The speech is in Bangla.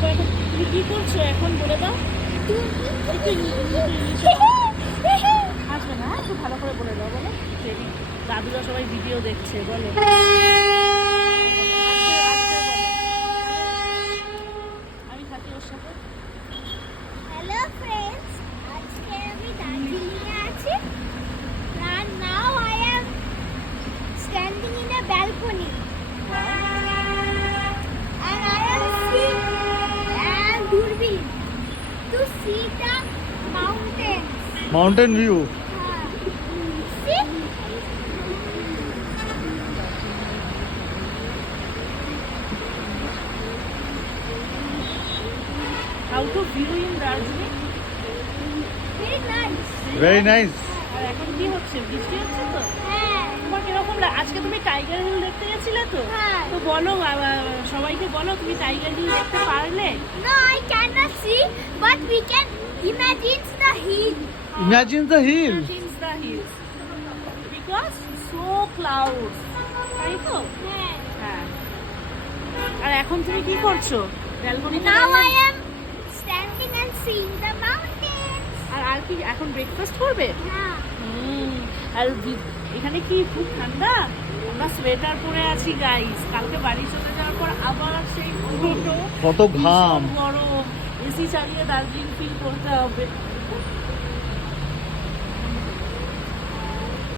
দেখো এখন তুমি কি করছো এখন বলে দাও। একটু হাসবে না, একটু ভালো করে বলে দাও, বলো। দাদুরা সবাই ভিডিও দেখছে, বলো। আমি থাকি ওর সাথে। হ্যালো ফ্রেন্ডস, আজকে আমি দার্জিলিংয়ে আছি। And now I am standing in a balcony. And I am seeing and Durbi to see the mountains. Mountain view. See? How to view in Darjeeling? Very nice. Very nice. আর এখন কি হচ্ছে, বৃষ্টি হচ্ছে তো? হ্যাঁ। তোমার কিরকম আজকে তুমি টাইগার হিল দেখতে গেছিলে তো? হ্যাঁ। তো বলো সবাইকে বলো তুমি টাইগার হিল দেখতে পারলে? No, I cannot see, but we can imagine the hill. Imagine the hill. Imagines the hills because so clouds, তাই তো? হ্যাঁ। হ্যাঁ। আর এখন তুমি কি করছো ব্যালকনিতে? Now I am standing and seeing the mountains. আর কি এখন ব্রেকফাস্ট করবে? হ্যাঁ। আর এখানে কি খুব ঠান্ডা? আমরা সোয়েটার পরে আছি গাইস। কালকে বাড়ি চলে যাওয়ার পর আবার সেই কত ঘাম। গরম, এসি চালিয়ে দার্জিলিং ফিল করতে হবে।